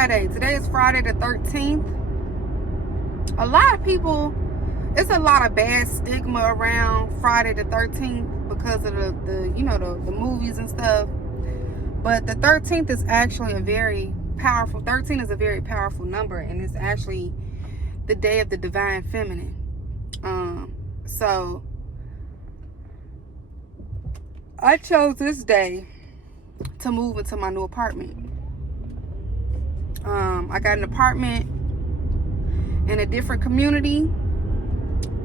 Friday. Today is Friday the 13th. A lot of people, it's a lot of bad stigma around Friday the 13th because of the movies and stuff. But the 13th is actually a very powerful, 13 is a very powerful number, and it's actually the day of the divine feminine. So I chose this day to move into my new apartment. I got an apartment in a different community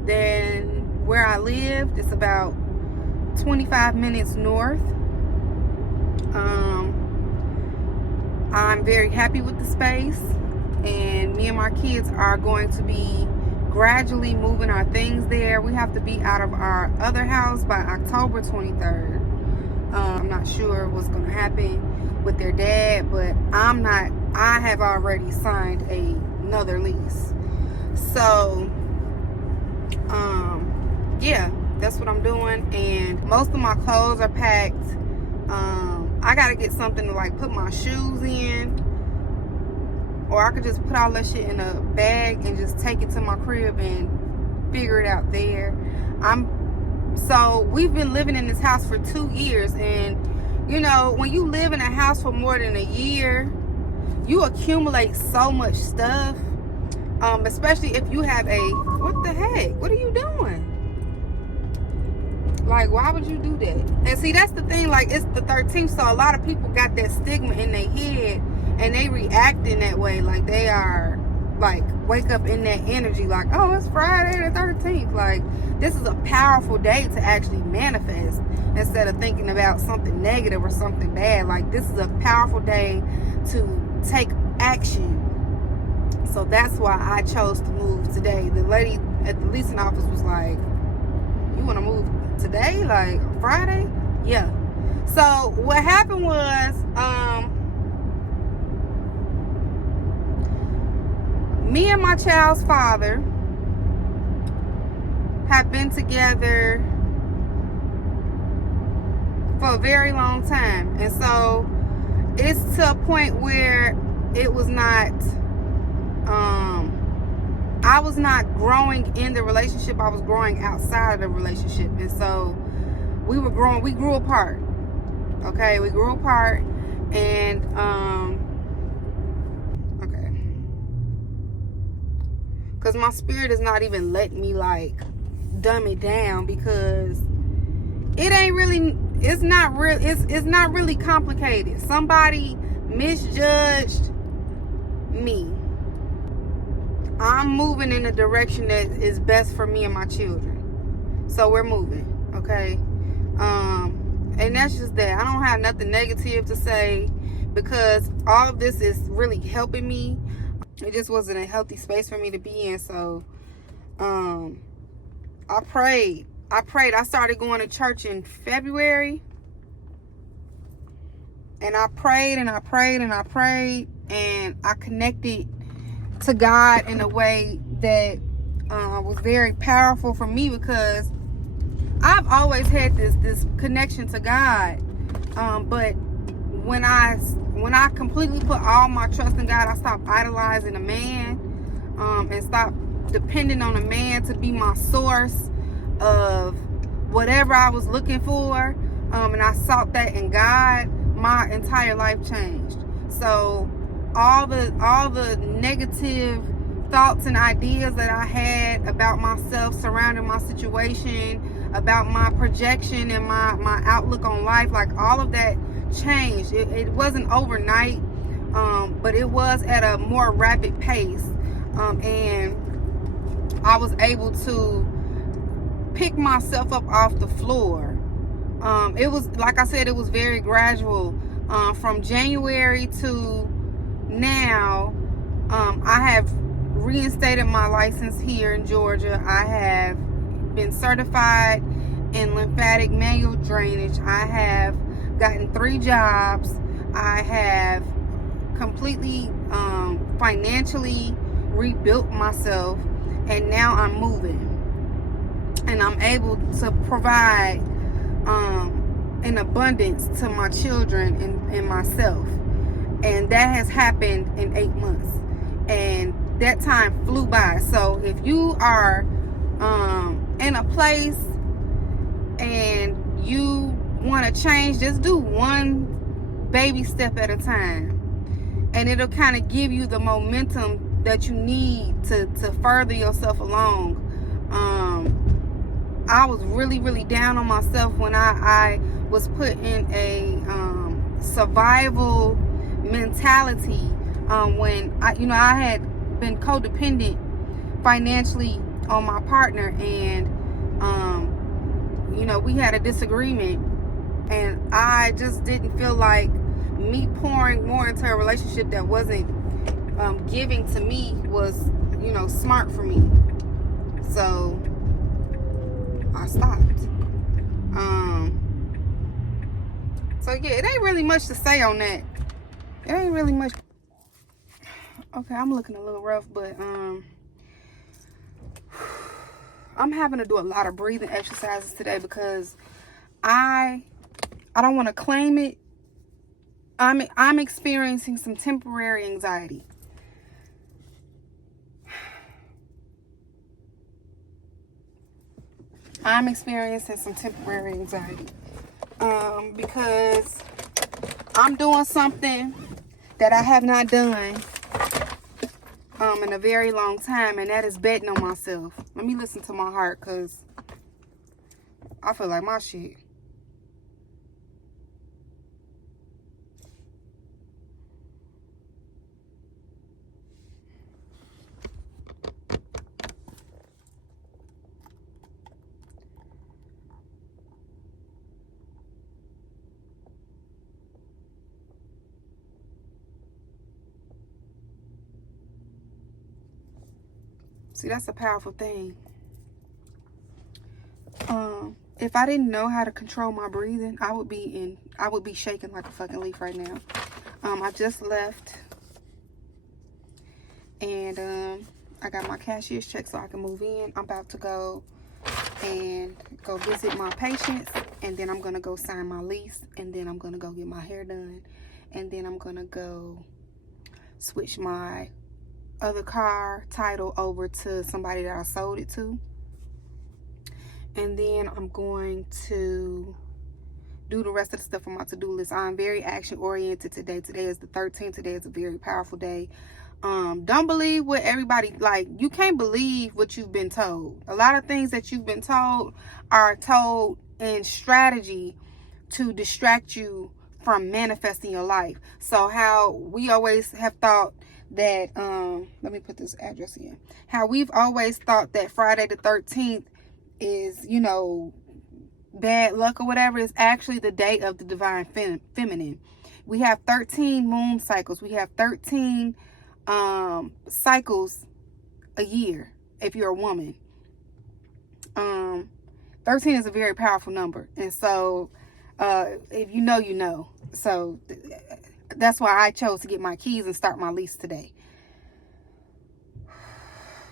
than where I lived. It's about 25 minutes north. I'm very happy with the space, and me and my kids are going to be gradually moving our things there. We have to be out of our other house by October 23rd. I'm not sure what's going to happen with their dad, but I have already signed another lease. So yeah, that's what I'm doing, and most of my clothes are packed. I gotta get something to like put my shoes in, or I could just put all that shit in a bag and just take it to my crib and figure it out there. So we've been living in this house for 2 years, and you know, when you live in a house for more than a year, you accumulate so much stuff. Especially if you have what the heck? What are you doing? Like, why would you do that? And see, that's the thing, like, it's the 13th, so a lot of people got that stigma in their head, and they react in that way, like they are, like, wake up in that energy, like, oh, it's Friday the 13th. Like, this is a powerful day to actually manifest, instead of thinking about something negative or something bad. Like, this is a powerful day to take action. So that's why I chose to move today. The lady at the leasing office was like, you want to move today, like Friday? Yeah. So what happened was, me and my child's father have been together for a very long time, and so it's to a point where it was not, I was not growing in the relationship, I was growing outside of the relationship. And so we grew apart. Okay, we grew apart, and okay, because my spirit is not even letting me like dumb it down, because it's not really complicated. Somebody misjudged me. I'm moving in the direction that is best for me and my children. So we're moving, okay? And that's just that. I don't have nothing negative to say, because all of this is really helping me. It just wasn't a healthy space for me to be in. So I prayed. I started going to church in February. And I prayed and I prayed and I prayed, and I connected to God in a way that was very powerful for me, because I've always had this connection to God, but when I completely put all my trust in God, I stopped idolizing a man, and stopped depending on a man to be my source of whatever I was looking for, and I sought that in God. My entire life changed. So all the negative thoughts and ideas that I had about myself surrounding my situation, about my projection and my outlook on life, like all of that changed. It wasn't overnight, but it was at a more rapid pace, and I was able to pick myself up off the floor. It was, like I said, it was very gradual. From January to now, I have reinstated my license here in Georgia. I have been certified in lymphatic manual drainage. I have gotten 3 jobs. I have completely financially rebuilt myself, and now I'm moving, and I'm able to provide in abundance to my children and myself. And that has happened in 8 months. And that time flew by. So if you are in a place and you want to change, just do one baby step at a time. And it'll kind of give you the momentum that you need to further yourself along. I was really down on myself when I was put in a survival mentality when I had been codependent financially on my partner, and we had a disagreement, and I just didn't feel like me pouring more into a relationship that wasn't giving to me was smart for me. So I stopped. So yeah, it ain't really much to say on that. It ain't really much. Okay, I'm looking a little rough, but I'm having to do a lot of breathing exercises today because I don't want to claim it. I'm experiencing some temporary anxiety. I'm experiencing some temporary anxiety because I'm doing something that I have not done in a very long time, and that is betting on myself. Let me listen to my heart, because I feel like my shit. See, that's a powerful thing. If I didn't know how to control my breathing, I would be shaking like a fucking leaf right now. I just left, and I got my cashier's check so I can move in. I'm about to go visit my patients, and then I'm gonna go sign my lease, and then I'm gonna go get my hair done, and then I'm gonna go switch my other car title over to somebody that I sold it to. And then I'm going to do the rest of the stuff on my to-do list. I'm very action oriented today. Today is the 13th. Today is a very powerful day. Don't believe what everybody, you can't believe what you've been told. A lot of things that you've been told are told in strategy to distract you from manifesting your life. So how we always have thought that, let me put this address in. How we've always thought that Friday the 13th is, bad luck or whatever, is actually the day of the divine feminine. We have 13 moon cycles. We have 13 cycles a year if you're a woman. 13 is a very powerful number. And so if you know, you know. So that's why I chose to get my keys and start my lease today.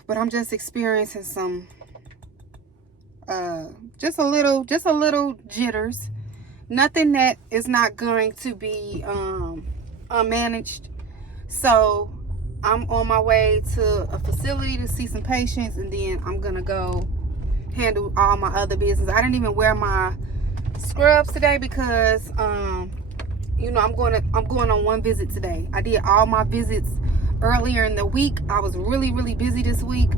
But I'm just experiencing some just a little jitters. Nothing that is not going to be unmanaged. So I'm on my way to a facility to see some patients, and then I'm gonna go handle all my other business. I didn't even wear my scrubs today because I'm going on one visit today. I did all my visits earlier in the week. I was really busy this week.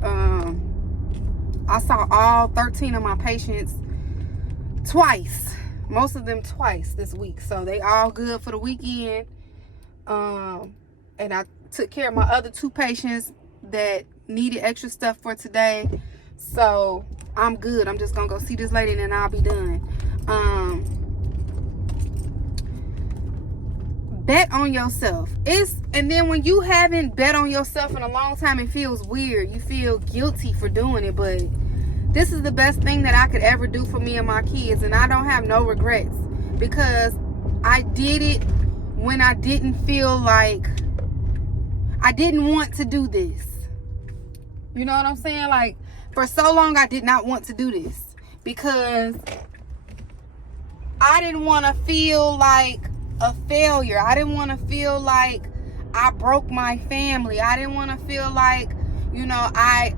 I saw all 13 of my patients twice. Most of them twice this week. So they all good for the weekend. And I took care of my other 2 patients that needed extra stuff for today. So I'm good. I'm just going to go see this lady and then I'll be done. Bet on yourself. And then when you haven't bet on yourself in a long time, it feels weird. You feel guilty for doing it, but this is the best thing that I could ever do for me and my kids, and I don't have no regrets because I did it when I didn't feel like I didn't want to do this. You know what I'm saying? Like, for so long I did not want to do this because I didn't want to feel like a failure. I didn't want to feel like I broke my family. I didn't want to feel like, I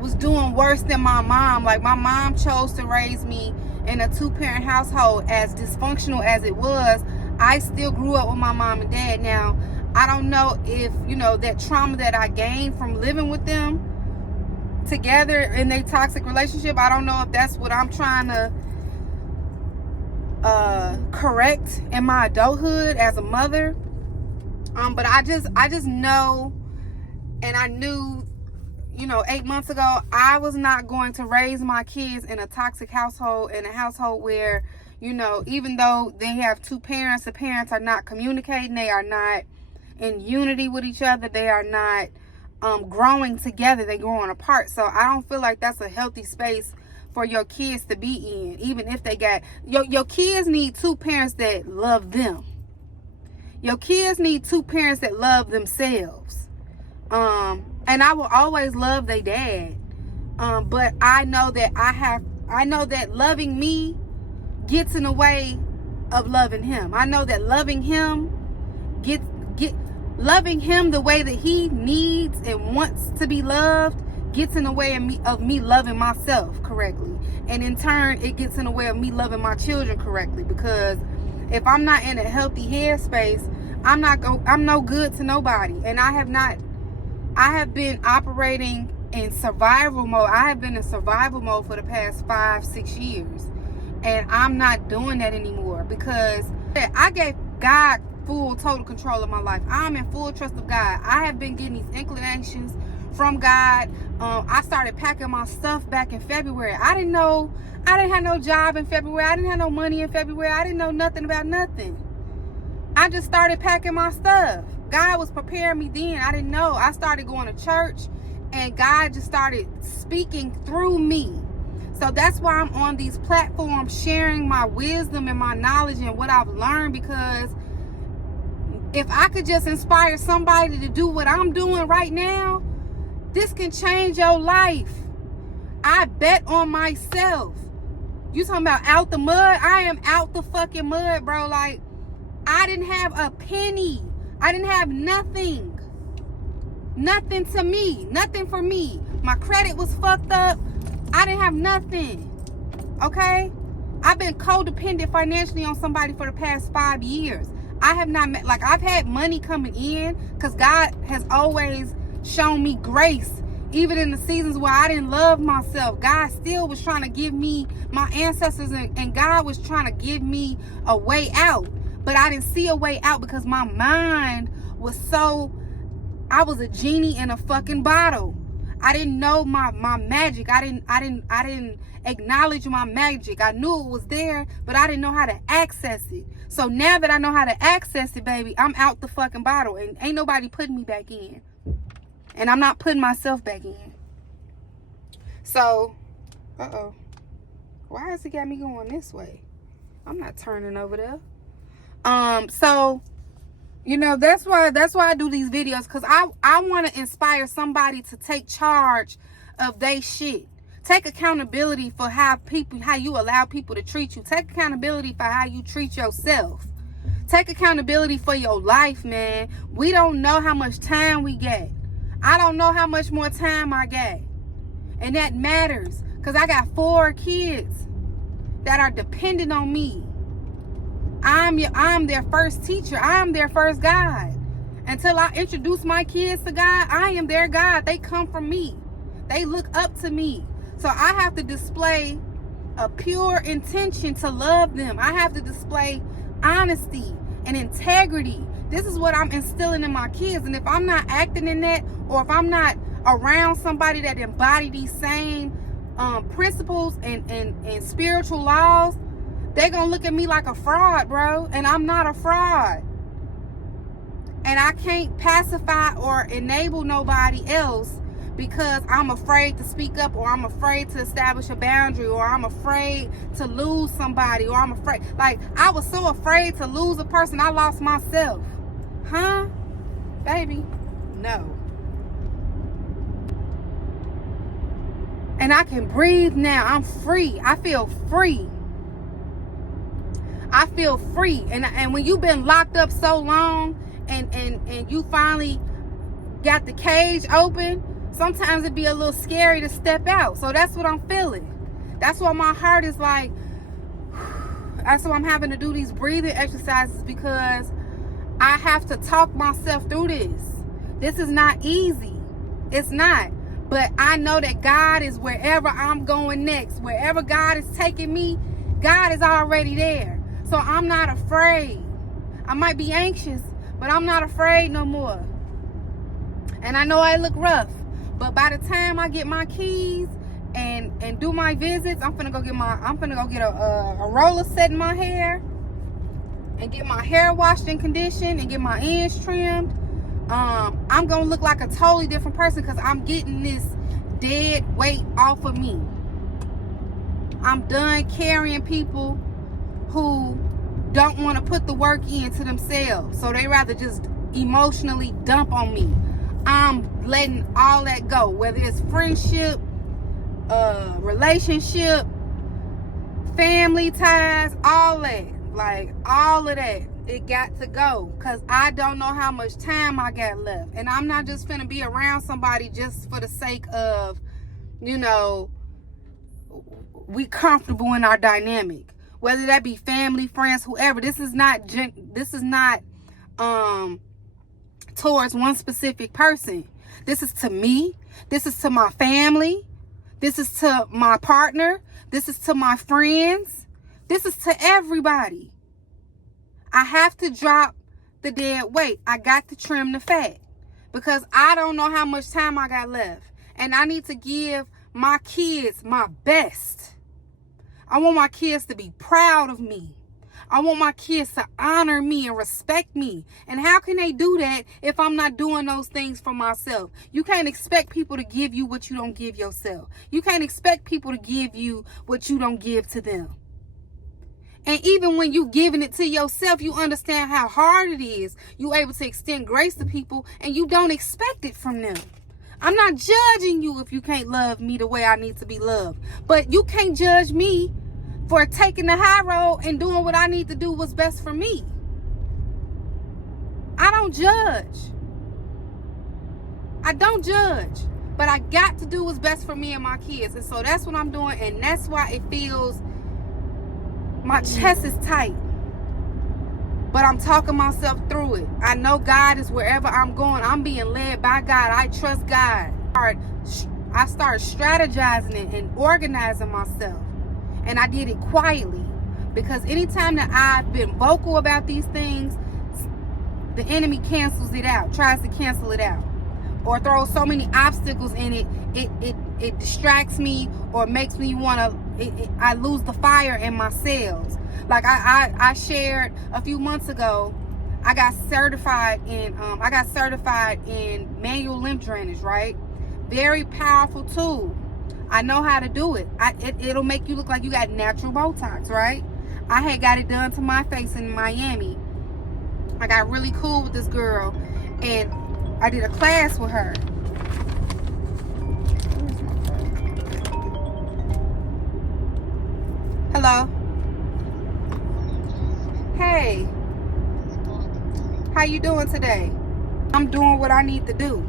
was doing worse than my mom. Like, my mom chose to raise me in a 2-parent household. As dysfunctional as it was, I still grew up with my mom and dad. Now, I don't know if, that trauma that I gained from living with them together in their toxic relationship, I don't know if that's what I'm trying to correct in my adulthood as a mother. But I just know, and I knew, 8 months ago, I was not going to raise my kids in a toxic household, in a household where, even though they have 2 parents, the parents are not communicating, they are not in unity with each other, they are not growing together, they're growing apart. So I don't feel like that's a healthy space for your kids to be in. Even if they got, your kids need 2 parents that love them. Your kids need 2 parents that love themselves. And I will always love their dad. But I know that loving me gets in the way of loving him. I know that loving him loving him the way that he needs and wants to be loved gets in the way of me loving myself correctly. And in turn, it gets in the way of me loving my children correctly. Because if I'm not in a healthy headspace, I'm no good to nobody. And I have been operating in survival mode. I have been in survival mode for the past 5-6 years. And I'm not doing that anymore, because I gave God full, total control of my life. I'm in full trust of God. I have been getting these inclinations from God. I started packing my stuff back in February. I didn't have no job in February. I didn't have no money in February. I didn't know nothing about nothing. I just started packing my stuff. God was preparing me then. I didn't know. I started going to church, and God just started speaking through me. So that's why I'm on these platforms sharing my wisdom and my knowledge and what I've learned, because if I could just inspire somebody to do what I'm doing right now, this can change your life. I bet on myself. You talking about out the mud? I am out the fucking mud, bro. Like, I didn't have a penny. I didn't have nothing. Nothing to me. Nothing for me. My credit was fucked up. I didn't have nothing. Okay? I've been codependent financially on somebody for the past 5 years. I have not met, I've had money coming in because God has always shown me grace. Even in the seasons where I didn't love myself, God still was trying to give me my ancestors, and God was trying to give me a way out. But I didn't see a way out because my mind was I was a genie in a fucking bottle. I didn't know my magic. I didn't acknowledge my magic. I knew it was there, but I didn't know how to access it. So now that I know how to access it, baby, I'm out the fucking bottle, and ain't nobody putting me back in. And I'm not putting myself back in. So, why has he got me going this way? I'm not turning over there. So, that's why I do these videos, because I want to inspire somebody to take charge of their shit. Take accountability for how you allow people to treat you. Take accountability for how you treat yourself. Take accountability for your life, man. We don't know how much time we get. I don't know how much more time I get. And that matters, because I got 4 kids that are dependent on me. I'm their first teacher. I'm their first guide. Until I introduce my kids to God, I am their guide. They come from me. They look up to me. So I have to display a pure intention to love them. I have to display honesty and integrity. This is what I'm instilling in my kids. And if I'm not acting in that, or if I'm not around somebody that embody these same principles and spiritual laws, they're going to look at me like a fraud, bro. And I'm not a fraud. And I can't pacify or enable nobody else because I'm afraid to speak up, or I'm afraid to establish a boundary, or I'm afraid to lose somebody, or I'm afraid. Like, I was so afraid to lose a person, I lost myself. Huh? Baby, no. And I can breathe now. I'm free. I feel free. I feel free. And when you've been locked up so long and you finally got the cage open, sometimes it'd be a little scary to step out. So that's what I'm feeling. That's why my heart is like, that's why I'm having to do these breathing exercises, because I have to talk myself through this. This is not easy. It's not. But I know that God is wherever I'm going next. Wherever God is taking me, God is already there. So I'm not afraid. I might be anxious, but I'm not afraid no more. And I know I look rough, but by the time I get my keys and do my visits, I'm finna go get a roller set in my hair and get my hair washed and conditioned and get my ends trimmed. I'm gonna look like a totally different person, because I'm getting this dead weight off of me. I'm done carrying people who don't want to put the work into themselves, so they rather just emotionally dump on me. I'm letting all that go, whether it's friendship, relationship, family ties, all that. Like, all of that, it got to go, because I don't know how much time I got left. And I'm not just finna be around somebody just for the sake of, you know, we comfortable in our dynamic, whether that be family, friends, whoever. This is not towards one specific person. This is to me. This is to my family. This is to my partner. This is to my friends. This is to everybody. I have to drop the dead weight. I got to trim the fat, because I don't know how much time I got left. And I need to give my kids my best. I want my kids to be proud of me. I want my kids to honor me and respect me. And how can they do that if I'm not doing those things for myself? You can't expect people to give you what you don't give yourself. You can't expect people to give you what you don't give to them. And even when you giving it to yourself, you understand how hard it is. You able to extend grace to people, and you don't expect it from them. I'm not judging you if you can't love me the way I need to be loved. But you can't judge me for taking the high road and doing what I need to do what's best for me. I don't judge. I don't judge. But I got to do what's best for me and my kids. And so that's what I'm doing. And that's why it feels, my chest is tight. But I'm talking myself through it. I know God is wherever I'm going. I'm being led by God. I trust God. I started strategizing and organizing myself. And I did it quietly, because anytime that I've been vocal about these things, the enemy cancels it out, tries to cancel it out, or throws so many obstacles in it, it distracts me, or makes me want to, I lose the fire in my cells. Like I shared a few months ago, I got certified in manual lymph drainage, right? Very powerful tool. I know how to do it. It'll make you look like you got natural Botox, right? I had got it done to my face in Miami. I got really cool with this girl, and I did a class with her. Hello. Hey. How you doing today? I'm doing what I need to do.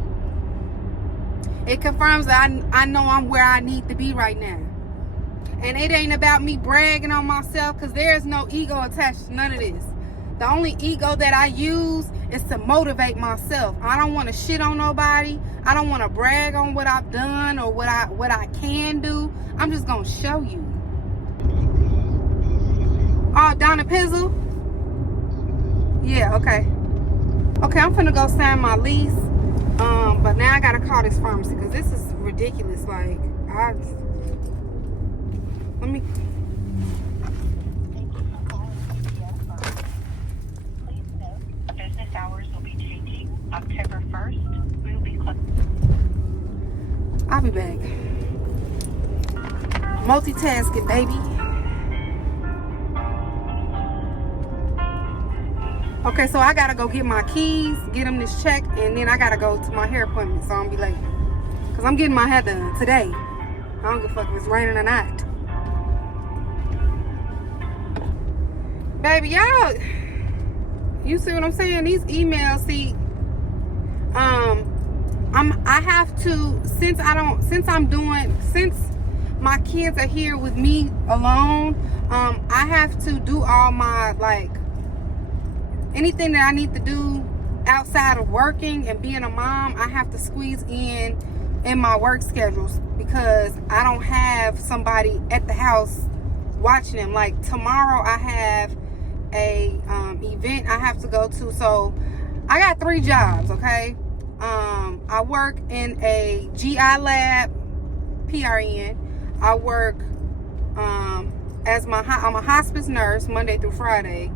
It confirms that I know I'm where I need to be right now. And it ain't about me bragging on myself, because there is no ego attached to none of this. The only ego that I use is to motivate myself. I don't want to shit on nobody. I don't want to brag on what I've done or what I can do. I'm just going to show you. Oh, Donna Pizzle? Yeah, okay. Okay, I'm finna go sign my lease. But now I gotta call this pharmacy, because this is ridiculous. Like, let me. Please note, business hours will be changing October 1st. We will be closed. I'll be back. Multitasking, baby. Okay, so I gotta go get my keys, get them this check, and then I gotta go to my hair appointment, so I'm gonna be late. Cause I'm getting my hair done today. I don't give a fuck if it's raining or not. baby, y'all, you see what I'm saying? These emails, see, I have to, since my kids are here with me alone, I have to do all my, like, anything that I need to do outside of working and being a mom, I have to squeeze in my work schedules because I don't have somebody at the house watching them. Like tomorrow I have a event I have to go to. So I got 3 jobs, okay? I work in a GI lab, PRN. I work I'm a hospice nurse Monday through Friday.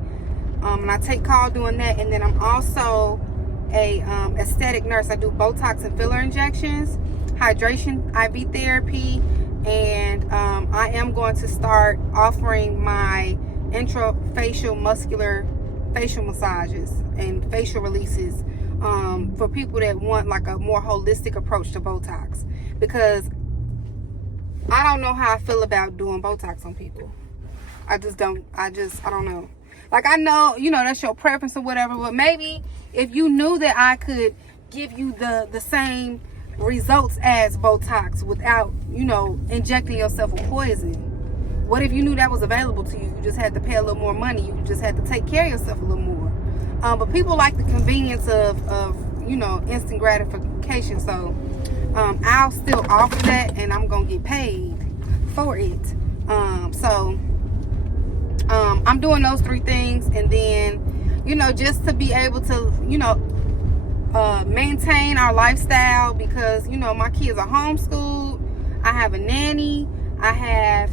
And I take call doing that, and then I'm also a aesthetic nurse. I do Botox and filler injections, hydration, IV therapy, and I am going to start offering my intrafacial muscular facial massages and facial releases for people that want like a more holistic approach to Botox, because I don't know how I feel about doing Botox on people. I don't know. Like, I know, you know, that's your preference or whatever, but maybe if you knew that I could give you the same results as Botox without, you know, injecting yourself with poison. What if you knew that was available to you? You just had to pay a little more money. You just had to take care of yourself a little more. But people like the convenience of you know, instant gratification. So I'll still offer that, and I'm going to get paid for it. I'm doing those 3 things, and then, you know, just to be able to, you know, maintain our lifestyle, because, you know, my kids are homeschooled. I have a nanny. I have,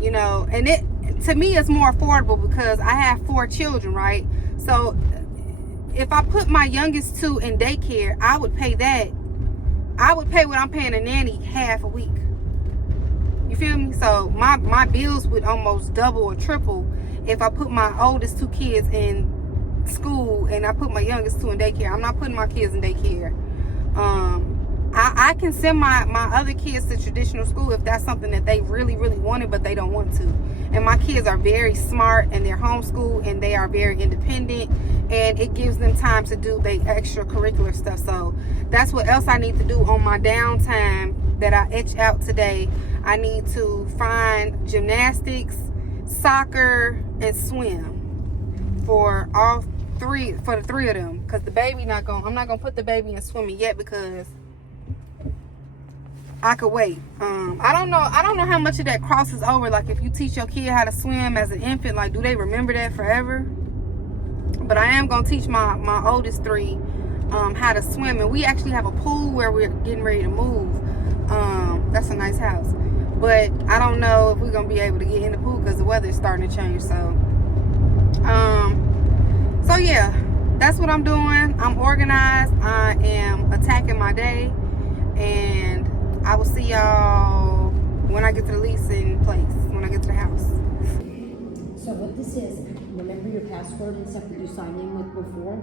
you know, and it, to me, it's more affordable because I have 4 children, right? So if I put my youngest 2 in daycare, I would pay that. I would pay what I'm paying a nanny half a week. You feel me? So my bills would almost double or triple if I put my oldest 2 kids in school and I put my youngest 2 in daycare. I'm not putting my kids in daycare. I can send my other kids to traditional school if that's something that they really, really wanted, but they don't want to. And my kids are very smart, and they're homeschooled, and they are very independent, and it gives them time to do their extracurricular stuff. So that's what else I need to do on my downtime that I etch out today. I need to find gymnastics, soccer, and swim for all 3, for the 3 of them, because the baby I'm not gonna put the baby in swimming yet because I could wait. I don't know how much of that crosses over. Like, if you teach your kid how to swim as an infant, like, do they remember that forever? But I am gonna teach my oldest 3 how to swim, and we actually have a pool where we're getting ready to move. That's a nice house, but I don't know if we're gonna be able to get in the pool because the weather is starting to change. So yeah, that's what I'm doing. I'm organized. I am attacking my day, and I will see y'all when I get to the leasing place, when I get to the house. So what this is, remember your password and stuff that you signed in with before?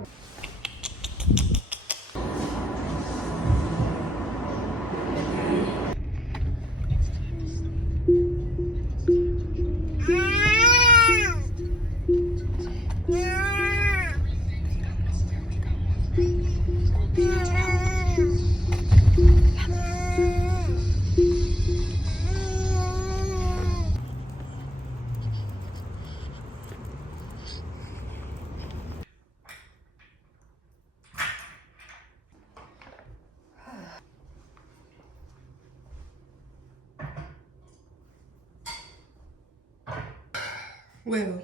Well,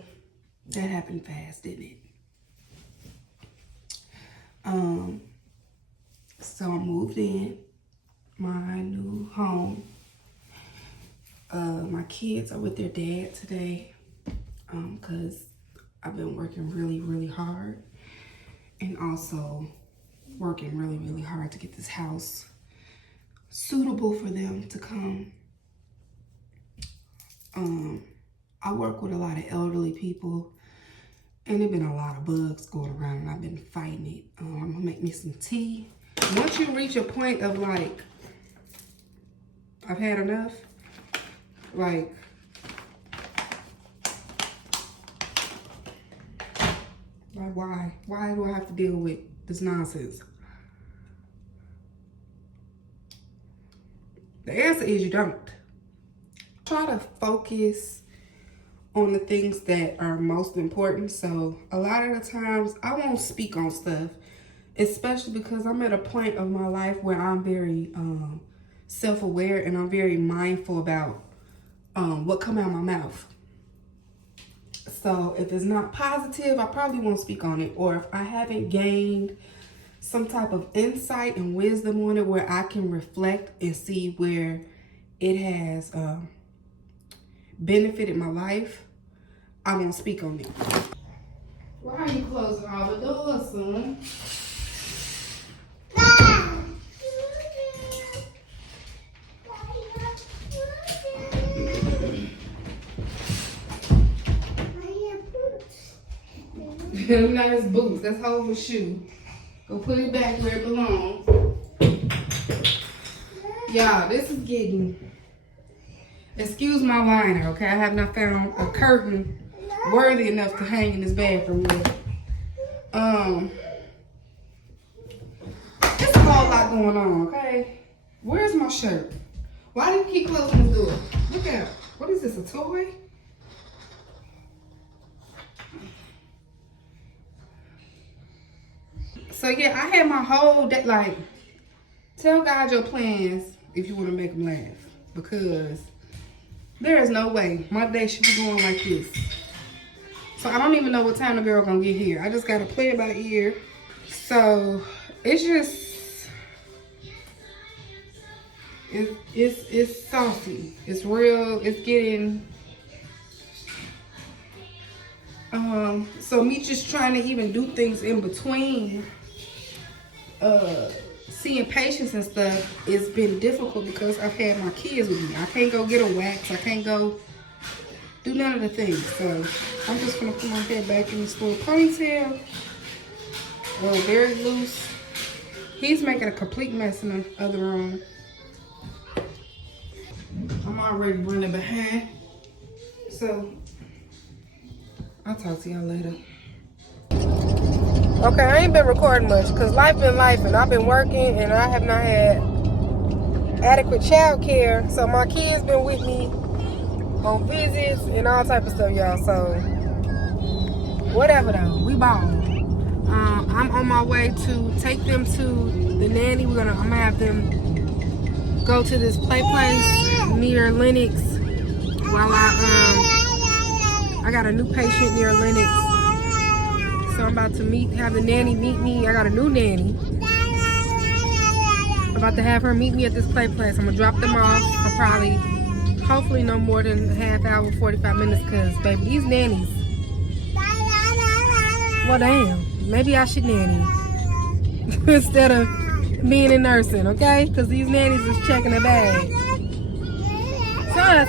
that happened fast, didn't it? So I moved in my new home. My kids are with their dad today because I've been working really, really hard, and also working really, really hard to get this house suitable for them to come. I work with a lot of elderly people, and there've been a lot of bugs going around, and I've been fighting it. I'm gonna make me some tea. Once you reach a point of like, I've had enough, like, Like, why? Why do I have to deal with this nonsense? The answer is you don't. Try to focus on the things that are most important. So a lot of the times I won't speak on stuff, especially because I'm at a point of my life where I'm very self-aware and I'm very mindful about what come out of my mouth. So if it's not positive, I probably won't speak on it. Or if I haven't gained some type of insight and wisdom on it where I can reflect and see where it has benefited my life, I won't speak on it. Why are you closing all the doors, son? Nice boots. That's Hova's shoe. Go put it back where it belongs. Y'all, this is getting... Excuse my liner, okay? I have not found a curtain worthy enough to hang in this bathroom with. There's a whole lot going on, okay? Where's my shirt? Why do you keep closing the door? Look out. What is this, a toy? So yeah, I had my whole day, like, tell God your plans if you want to make them laugh. Because there is no way my day should be going like this. So I don't even know what time the girl gonna get here. I just gotta play it by ear. So it's just, it's saucy. It's real, it's getting, so me just trying to even do things in between, seeing patients and stuff, it's been difficult because I've had my kids with me. I can't go get a wax. I can't go do none of the things. So I'm just gonna put my head back in this little ponytail. Very loose. He's making a complete mess in the other room. I'm already running behind. So I'll talk to y'all later. Okay, I ain't been recording much because life been life and I've been working and I have not had adequate child care. So my kids been with me on visits and all type of stuff, y'all. So whatever though, we ballin'. I'm on my way to take them to the nanny. I'm gonna have them go to this play place near Lenox while I got a new patient near Lenox. So I'm about to have the nanny meet me. I got a new nanny. I'm about to have her meet me at this play place. I'm gonna drop them off for probably, hopefully no more than a half hour, 45 minutes, cause baby, these nannies, well damn, maybe I should nanny instead of being in nursing, okay? Cause these nannies is checking a bag. Sign.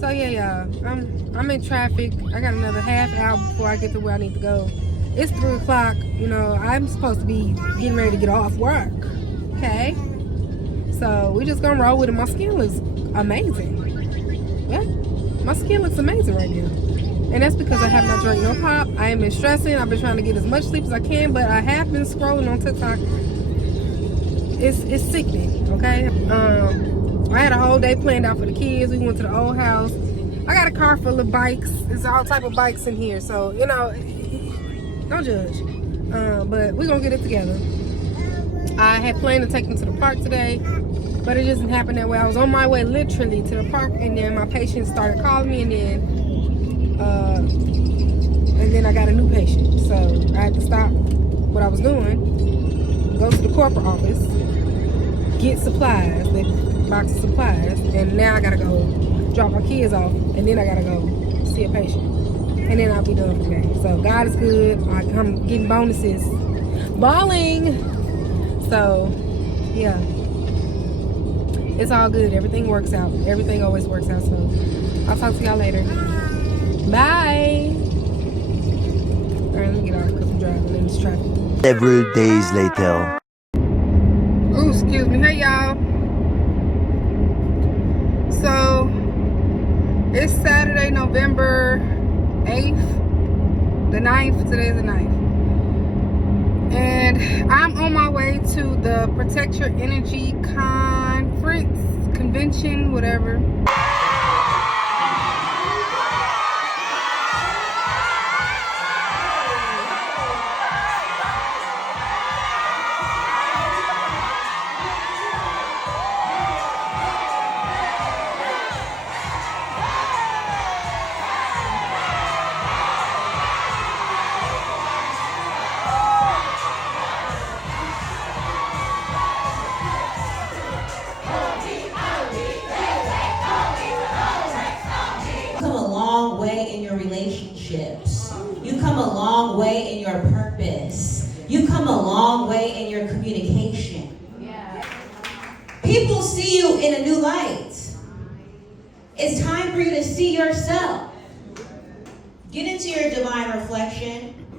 So yeah, y'all, I'm in traffic. I got another half hour before I get to where I need to go. It's 3 o'clock. You know, I'm supposed to be getting ready to get off work. Okay? So we just gonna roll with it. My skin looks amazing. Yeah, my skin looks amazing right now. And that's because I have not drank no pop. I ain't been stressing. I've been trying to get as much sleep as I can, but I have been scrolling on TikTok. It's sickening, okay? I had a whole day planned out for the kids. We went to the old house. I got a car full of bikes. There's all type of bikes in here. So, you know, don't judge. But we're going to get it together. I had planned to take them to the park today, but it just didn't happen that way. I was on my way literally to the park, and then my patient started calling me, and then I got a new patient. So I had to stop what I was doing, go to the corporate office, get supplies, box of supplies, and now I gotta go drop my kids off, and then I gotta go see a patient, and then I'll be done for the day. So God is good. I'm getting bonuses, balling. So yeah, it's all good. Everything works out. Everything always works out. So I'll talk to y'all later. Bye. All right, let me get off because I'm driving in this traffic. Several days later. Oh, excuse me. Hey y'all. So it's Saturday, November 8th, the 9th, today's the 9th. And I'm on my way to the Protect Your Energy convention, whatever. Come a long way in your relationships. You come a long way in your purpose. You come a long way in your communication. People see you in a new light. It's time for you to see yourself. Get into your divine reflection.